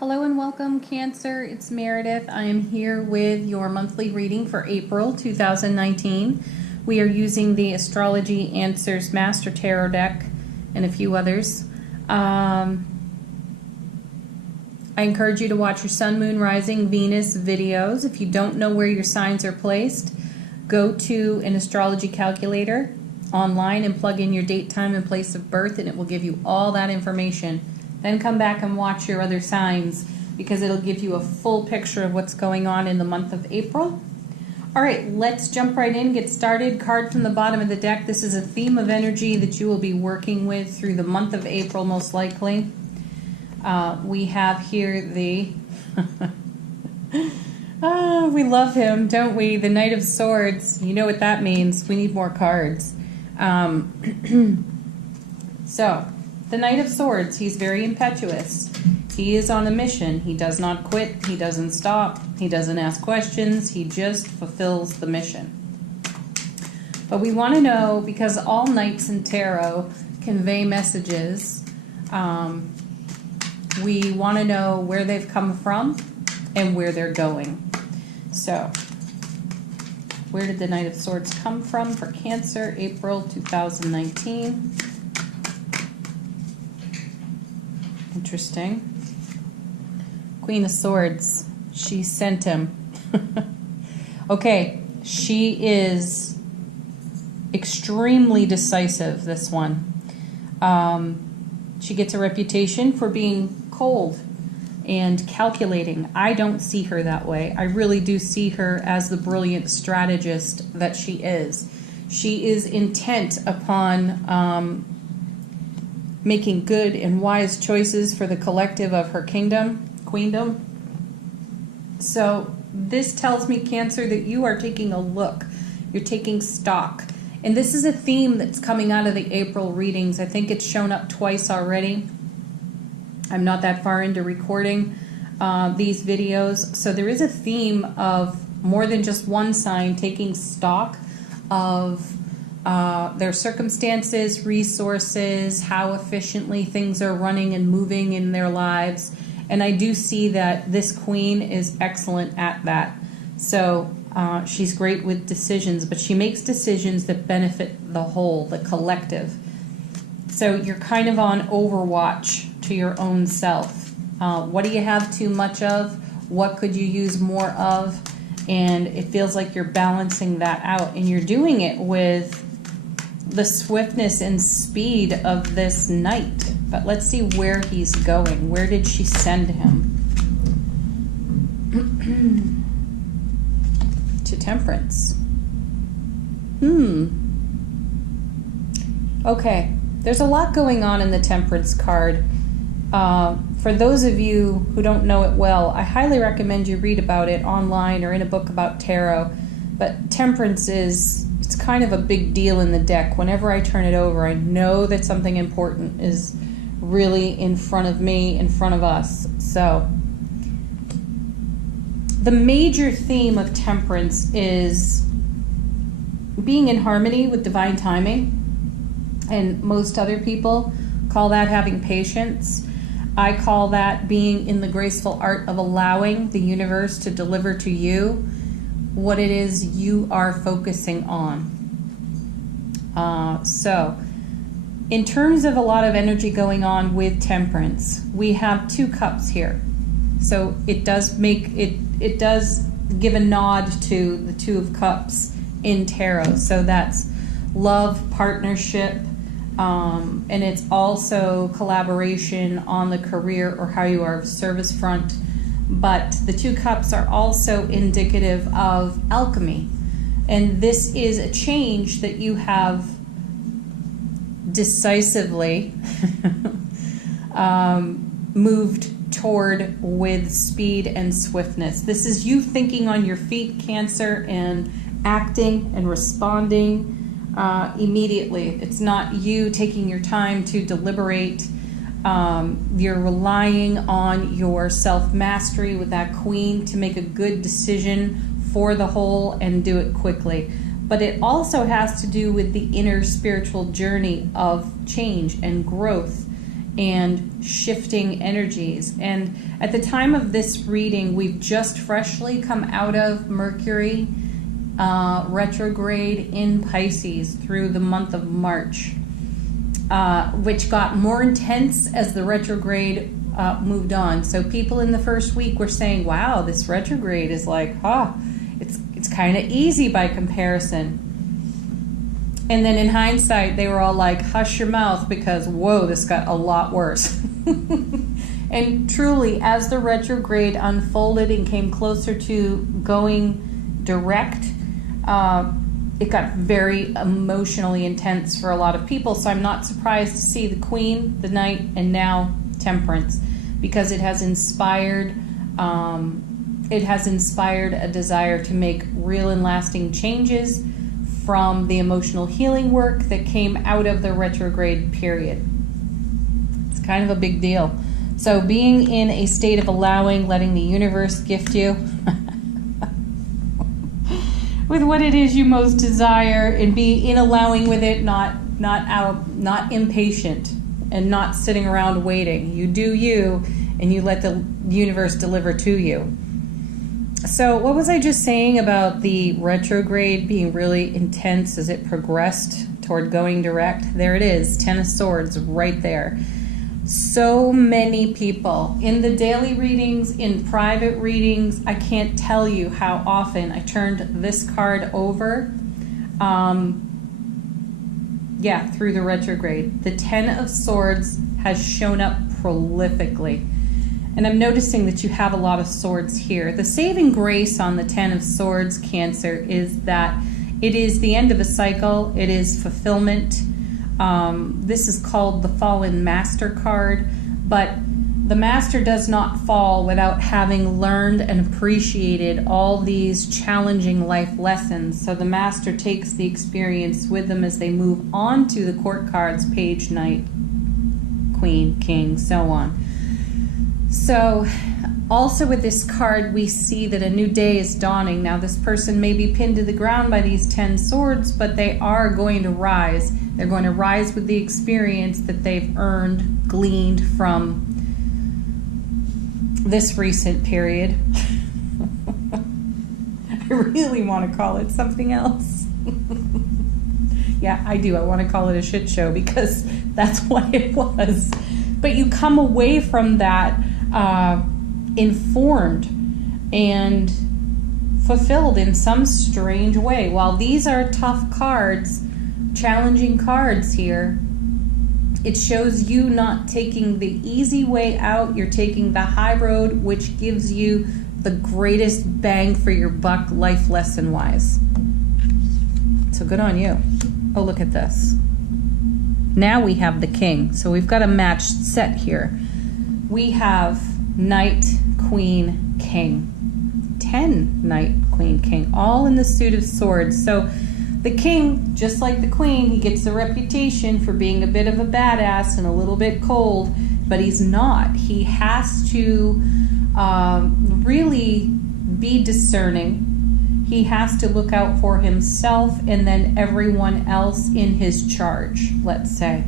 Hello and welcome, Cancer. It's Meredith. I am here with your monthly reading for April 2019. We are using the Astrology Answers Master Tarot deck and a few others. I encourage you to watch your Sun, Moon, Rising, Venus videos. If you don't know where your signs are placed, go to an astrology calculator online and plug in your date, time, and place of birth, and it will give you all that information. Then come back and watch your other signs because it'll give you a full picture of what's going on in the month of April. All right, let's jump right in, get started. Card from the bottom of the deck. This is a theme of energy that you will be working with through the month of April, most likely. We have here the... we love him, don't we? The Knight of Swords. You know what that means. We need more cards. So... the Knight of Swords, he's very impetuous. He is on a mission. He does not quit. He doesn't stop. He doesn't ask questions. He just fulfills the mission. But we want to know, because all Knights in Tarot convey messages, we want to know where they've come from and where they're going. So, where did the Knight of Swords come from for Cancer, April 2019? Interesting. Queen of Swords. She sent him. Okay, she is extremely decisive, this one. She gets a reputation for being cold and calculating. I don't see her that way. I really do see her as the brilliant strategist that she is. She is intent upon making good and wise choices for the collective of her queendom. So this tells me, Cancer, that you are taking a look. You're taking stock. And this is a theme that's coming out of the April readings. I think it's shown up twice already. I'm not that far into recording these videos. So there is a theme of more than just one sign taking stock of their circumstances, resources, how efficiently things are running and moving in their lives. And I do see that this queen is excellent at that. So she's great with decisions, but she makes decisions that benefit the whole, the collective. So you're kind of on overwatch to your own self. What do you have too much of? What could you use more of? And it feels like you're balancing that out, and you're doing it with the swiftness and speed of this knight. But let's see where he's going. Where did she send him? To Temperance. Okay, there's a lot going on in the Temperance card. For those of you who don't know it well, I highly recommend you read about it online or in a book about tarot. But Temperance is... it's kind of a big deal in the deck. Whenever I turn it over, I know that something important is really in front of me, in front of us. So, the major theme of Temperance is being in harmony with divine timing. And most other people call that having patience. I call that being in the graceful art of allowing the universe to deliver to you what it is you are focusing on. So, in terms of a lot of energy going on with Temperance, we have 2 cups here. So it does make it does give a nod to the 2 of Cups in tarot. So that's love, partnership, and it's also collaboration on the career or how you are service front. But the 2 cups are also indicative of alchemy. And this is a change that you have decisively moved toward with speed and swiftness. This is you thinking on your feet, Cancer, and acting and responding immediately. It's not you taking your time to deliberate. You're relying on your self-mastery with that queen to make a good decision for the whole and do it quickly. But it also has to do with the inner spiritual journey of change and growth and shifting energies. And at the time of this reading, we've just freshly come out of Mercury retrograde in Pisces through the month of March, which got more intense as the retrograde moved on. So people in the first week were saying, wow, this retrograde is like, it's kind of easy by comparison. And then in hindsight, they were all like, hush your mouth, because whoa, this got a lot worse. And truly, as the retrograde unfolded and came closer to going direct, it got very emotionally intense for a lot of people. So I'm not surprised to see the Queen, the Knight, and now Temperance, because it has inspired a desire to make real and lasting changes from the emotional healing work that came out of the retrograde period. It's kind of a big deal. So being in a state of allowing, letting the universe gift you with what it is you most desire, and be in allowing with it, not impatient and not sitting around waiting. You do you, and you let the universe deliver to you. So what was I just saying about the retrograde being really intense as it progressed toward going direct? There it is, Ten of Swords right there. So many people in the daily readings, in private readings, I can't tell you how often I turned this card over through the retrograde. The Ten of Swords has shown up prolifically. And I'm noticing that you have a lot of swords here. The saving grace on the Ten of Swords, Cancer, is that it is the end of a cycle. It is fulfillment. This is called the Fallen Master card, but the Master does not fall without having learned and appreciated all these challenging life lessons. So the Master takes the experience with them as they move on to the court cards, Page, Knight, Queen, King, so on. So also with this card, we see that a new day is dawning. Now this person may be pinned to the ground by these 10 swords, but they are going to rise. They're going to rise with the experience that they've earned, gleaned from this recent period. I really want to call it something else. Yeah, I do. I want to call it a shit show, because that's what it was. But you come away from that informed and fulfilled in some strange way. While these are tough cards, challenging cards here, it shows you not taking the easy way out. You're taking the high road, which gives you the greatest bang for your buck life lesson wise. So good on you. Oh, look at this. Now we have the King. So we've got a matched set here. We have Knight, Queen, King. 10 Knight, Queen, King, all in the suit of swords. So the King, just like the Queen, he gets a reputation for being a bit of a badass and a little bit cold, but he's not. He has to really be discerning. He has to look out for himself and then everyone else in his charge, let's say.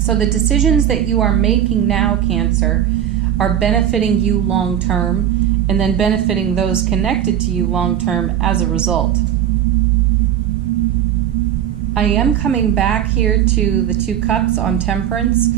So the decisions that you are making now, Cancer, are benefiting you long term, and then benefiting those connected to you long term as a result. I am coming back here to the Two Cups on Temperance,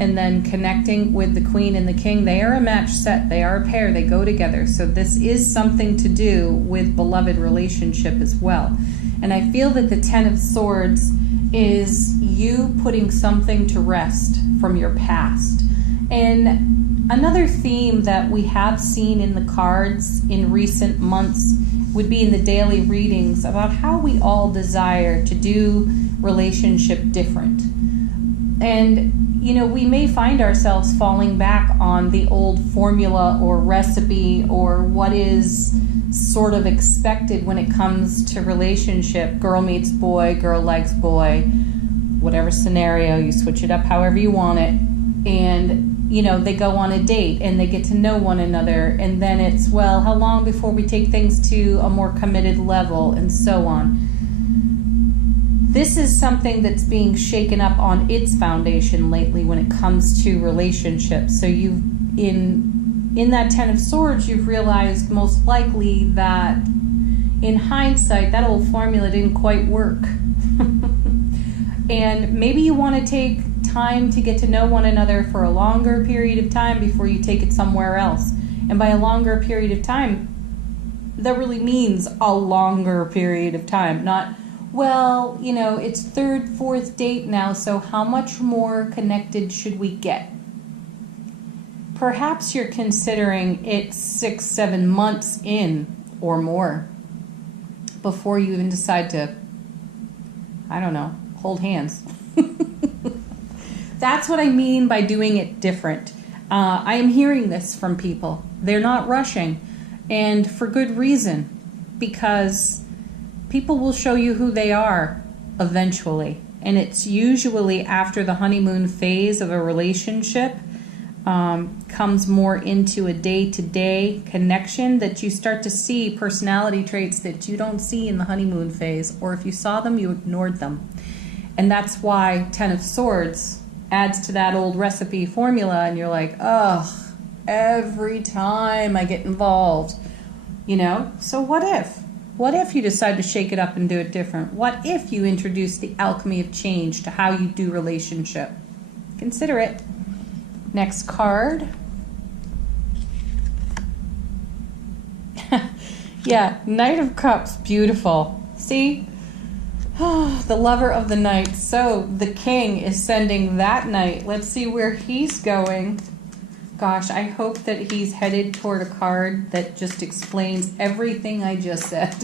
and then connecting with the Queen and the King. They are a match set. They are a pair. They go together. So this is something to do with beloved relationship as well. And I feel that the Ten of Swords is you putting something to rest from your past. And another theme that we have seen in the cards in recent months would be in the daily readings about how we all desire to do relationship different. And you know, we may find ourselves falling back on the old formula or recipe or what is sort of expected when it comes to relationship. Girl meets boy, girl likes boy, whatever scenario, you switch it up however you want it. And, you know, they go on a date and they get to know one another. And then it's, well, how long before we take things to a more committed level, and so on. This is something that's being shaken up on its foundation lately when it comes to relationships. So you've in that Ten of Swords, you've realized most likely that in hindsight that old formula didn't quite work. And maybe you want to take time to get to know one another for a longer period of time before you take it somewhere else. And by a longer period of time, that really means a longer period of time, not, well, you know, it's third, fourth date now, so how much more connected should we get? Perhaps you're considering it 6, 7 months in or more before you even decide to, I don't know, hold hands. That's what I mean by doing it different. I am hearing this from people. They're not rushing, and for good reason, because people will show you who they are eventually, and it's usually after the honeymoon phase of a relationship comes more into a day-to-day connection that you start to see personality traits that you don't see in the honeymoon phase, or if you saw them, you ignored them. And that's why Ten of Swords adds to that old recipe formula, and you're like, ugh, every time I get involved, you know? So what if? What if you decide to shake it up and do it different? What if you introduce the alchemy of change to how you do relationship? Consider it. Next card. Yeah, Knight of Cups, beautiful. See? The lover of the night. So the king is sending that knight. Let's see where he's going. Gosh, I hope that he's headed toward a card that just explains everything I just said.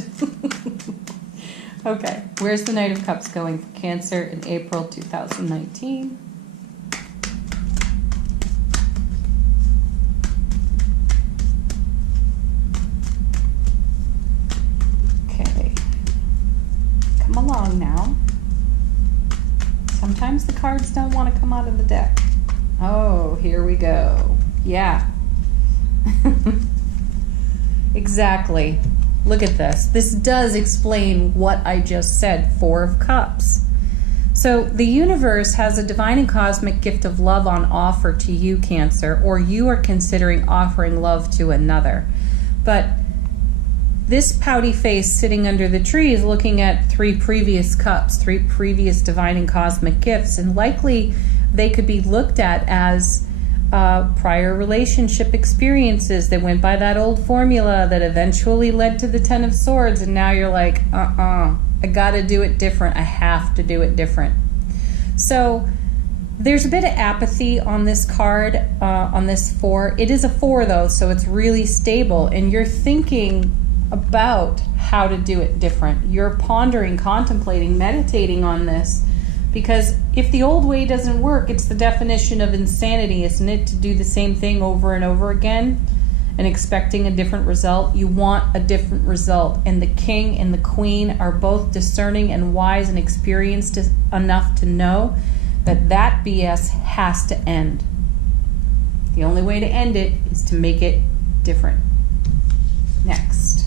Okay, where's the Knight of Cups going for Cancer in April 2019? Okay, come along now. Sometimes the cards don't want to come out of the deck. Oh, here we go. Yeah. Exactly. Look at this. This does explain what I just said. Four of Cups. So the universe has a divine and cosmic gift of love on offer to you, Cancer, or you are considering offering love to another. But this pouty face sitting under the tree is looking at 3 previous cups, 3 previous divine and cosmic gifts, and likely they could be looked at as prior relationship experiences that went by that old formula that eventually led to the Ten of Swords, and now you're like, I gotta do it different. I have to do it different. So there's a bit of apathy on this card, on this 4. It is a 4 though, so it's really stable, and you're thinking about how to do it different. You're pondering, contemplating, meditating on this. Because if the old way doesn't work, it's the definition of insanity, isn't it? To do the same thing over and over again and expecting a different result. You want a different result. And the king and the queen are both discerning and wise and experienced enough to know that that BS has to end. The only way to end it is to make it different. Next.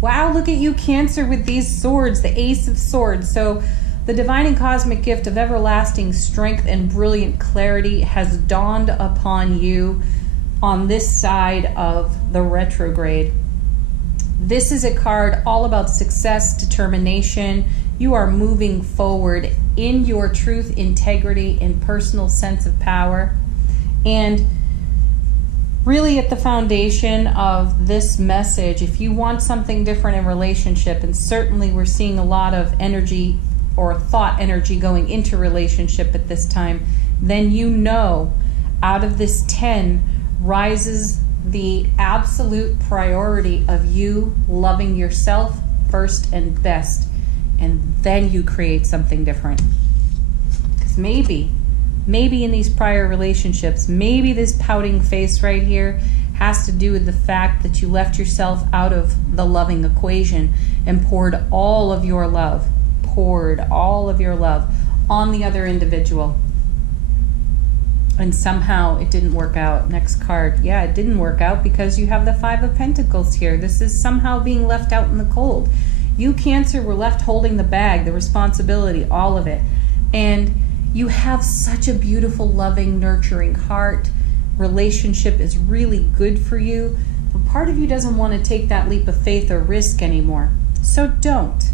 Wow, look at you, Cancer, with these swords, the Ace of Swords. So the divine and cosmic gift of everlasting strength and brilliant clarity has dawned upon you on this side of the retrograde. This is a card all about success, determination. You are moving forward in your truth, integrity, and personal sense of power. And really at the foundation of this message, if you want something different in relationship, and certainly we're seeing a lot of energy or thought energy going into relationship at this time, then you know out of this 10 rises the absolute priority of you loving yourself first and best, and then you create something different. Because maybe in these prior relationships, maybe this pouting face right here has to do with the fact that you left yourself out of the loving equation and poured all of your love on the other individual, and somehow it didn't work out. Next card. Yeah, it didn't work out because you have the 5 of Pentacles here. This is somehow being left out in the cold. You, Cancer, were left holding the bag, the responsibility, all of it. And you have such a beautiful, loving, nurturing heart. Relationship is really good for you. But part of you doesn't want to take that leap of faith or risk anymore. So don't.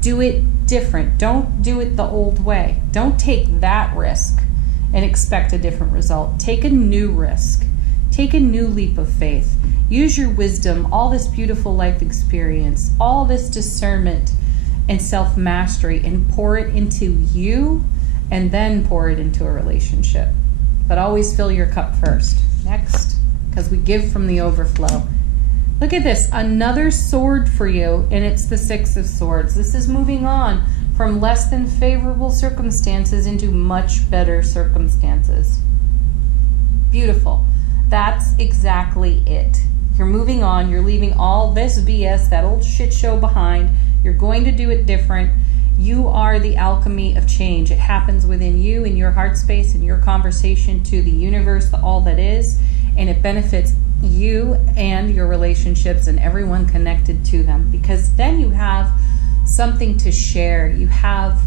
Do it different. Don't do it the old way. Don't take that risk and expect a different result. Take a new risk. Take a new leap of faith. Use your wisdom, all this beautiful life experience, all this discernment and self-mastery, and pour it into you, and then pour it into a relationship. But always fill your cup first. Next, because we give from the overflow. Look at this, another sword for you, and it's the Six of Swords. This is moving on from less than favorable circumstances into much better circumstances. Beautiful. That's exactly it. You're moving on. You're leaving all this BS, that old shit show behind. You're going to do it different. You are the alchemy of change. It happens within you, in your heart space, in your conversation to the universe, the all that is, and it benefits you and your relationships and everyone connected to them, because then you have something to share. You have,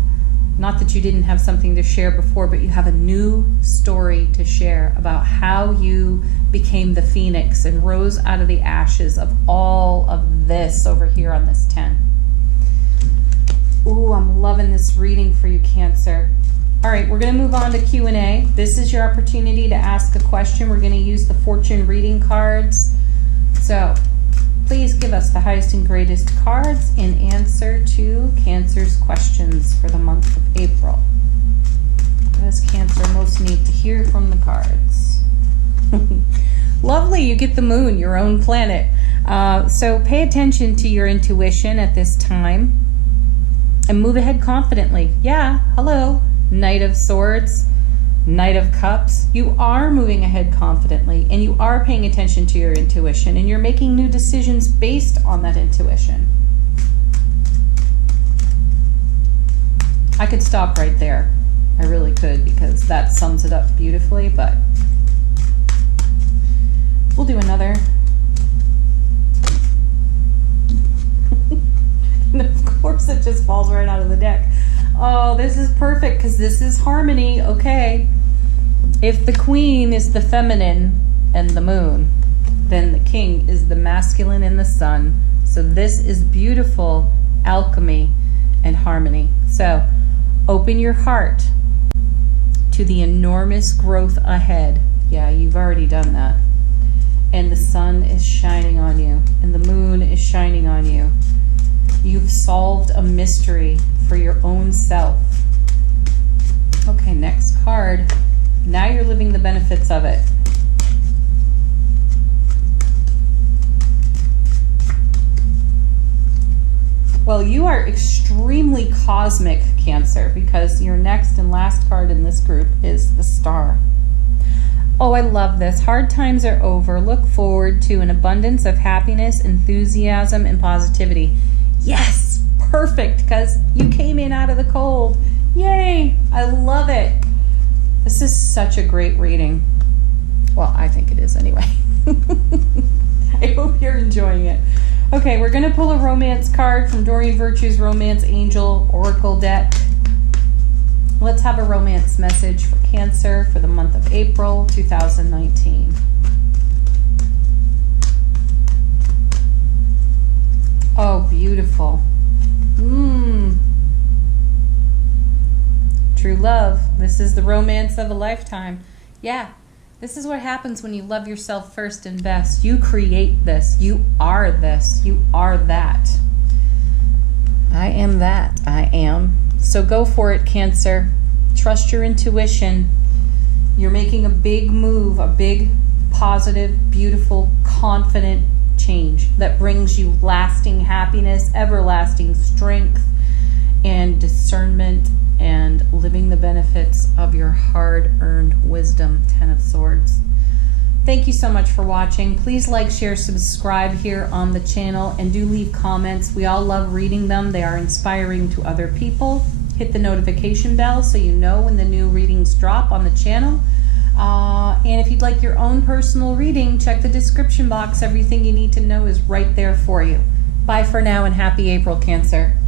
not that you didn't have something to share before, but you have a new story to share about how you became the phoenix and rose out of the ashes of all of this over here on this 10. Ooh, I'm loving this reading for you, Cancer. All right, we're going to move on to Q&A. This is your opportunity to ask a question. We're going to use the fortune reading cards. So please give us the highest and greatest cards in answer to Cancer's questions for the month of April. What does Cancer most need to hear from the cards? Lovely, you get the moon, your own planet. So pay attention to your intuition at this time and move ahead confidently. Yeah, hello, Knight of Swords, Knight of Cups. You are moving ahead confidently, and you are paying attention to your intuition, and you're making new decisions based on that intuition. I could stop right there. I really could, because that sums it up beautifully, but we'll do another. And of course it just falls right out of the deck. Oh, this is perfect, because this is harmony. Okay. If the queen is the feminine and the moon, then the king is the masculine and the sun. So this is beautiful alchemy and harmony. So open your heart to the enormous growth ahead. Yeah, you've already done that. And the sun is shining on you, and the moon is shining on you. You've solved a mystery for your own self. Okay, next card. Now you're living the benefits of it. Well, you are extremely cosmic, Cancer, because your next and last card in this group is the Star. Oh, I love this. Hard times are over. Look forward to an abundance of happiness, enthusiasm, and positivity. Yes, perfect, because you came in out of the cold. Yay, I love it. This is such a great reading. Well, I think it is anyway. I hope you're enjoying it. Okay, we're going to pull a romance card from Doreen Virtue's Romance Angel Oracle deck. Let's have a romance message for Cancer for the month of April 2019. Oh, beautiful. True love. This is the romance of a lifetime. Yeah, this is what happens when you love yourself first and best. You create this. You are this. You are that. I am that. I am. So go for it, Cancer. Trust your intuition. You're making a big move, a big, positive, beautiful, confident change that brings you lasting happiness, everlasting strength, and discernment, and living the benefits of your hard-earned wisdom. 10 of Swords. Thank you so much for watching. Please like, share, subscribe here on the channel, and do leave comments. We all love reading them. They are inspiring to other people. Hit the notification bell so you know when the new readings drop on the channel. And if you'd like your own personal reading, check the description box. Everything you need to know is right there for you. Bye. Bye for now and happy April, Cancer.